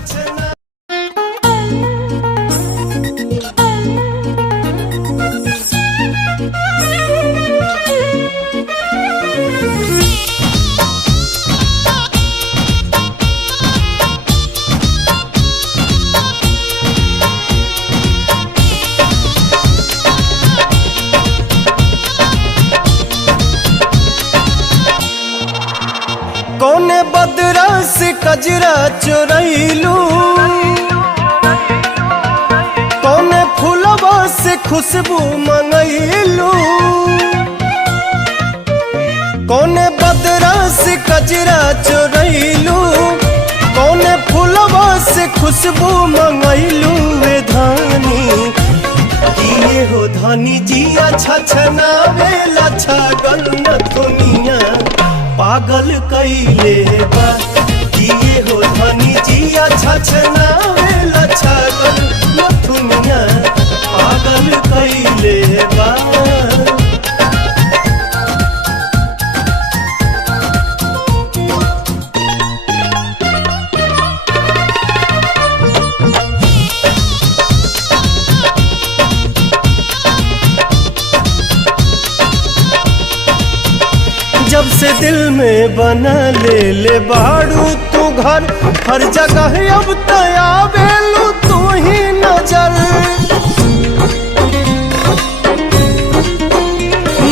छछना। कौने बदरा से कजरा चोरैलू, कौने फूलवा से खुशबू मंगैलू, कौने बदरा से कजरा चोरैलू, कौने फूलवा से खुशबू मंगैलू। वे धानी किए हो धानी जिया छछना वेला छागल न दुनिया पागल कैले बा। किए हो धनी जिया छछना वेला छागल न दुनिया पागल कैले बा। जब से दिल में बना ले बाड़ू तू घर, हर जगह अब तया बेलू तू ही नजर।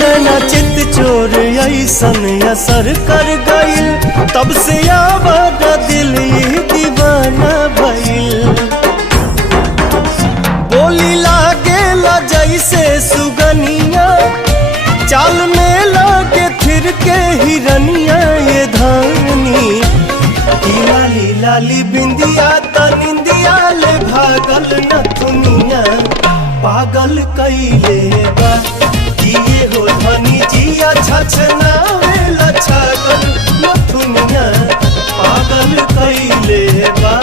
नैना चित चोर ऐसन असर कर गइल, तब से आवाज दिल दीवाना भइल। बोली लागेला जैसे सुगनिया, चाल में लागे फिर के हिरनिया। ये धानी की लाली लाली बिंदिया तनिंदिया ले भागल न दुनिया पागल कैले बा। किए हो धनी जिया छछना वेला छागल न दुनिया पागल कैले बा।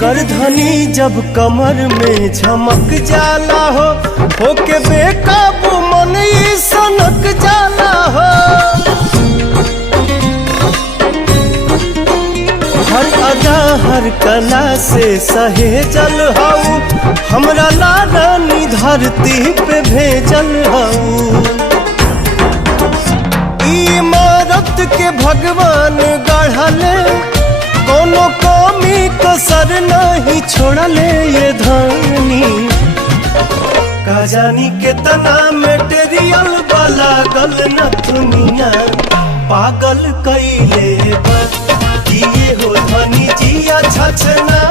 करधनी जब कमर में झमक जाला हो, होके बेकाबू मन ही सनक जाला हो। हर अदा हर कला से सहेजल हऊ, हमरा लाडानी धरती पे भेजल हऊ। इमारत के भगवान गढ़ले, कोनो कमी कसर नहीं छोड़ले। ये धानी का जानी कितना मेटेरियल वाला गल न दुनिया पागल कैले बा। किए हो धनी जिया छछना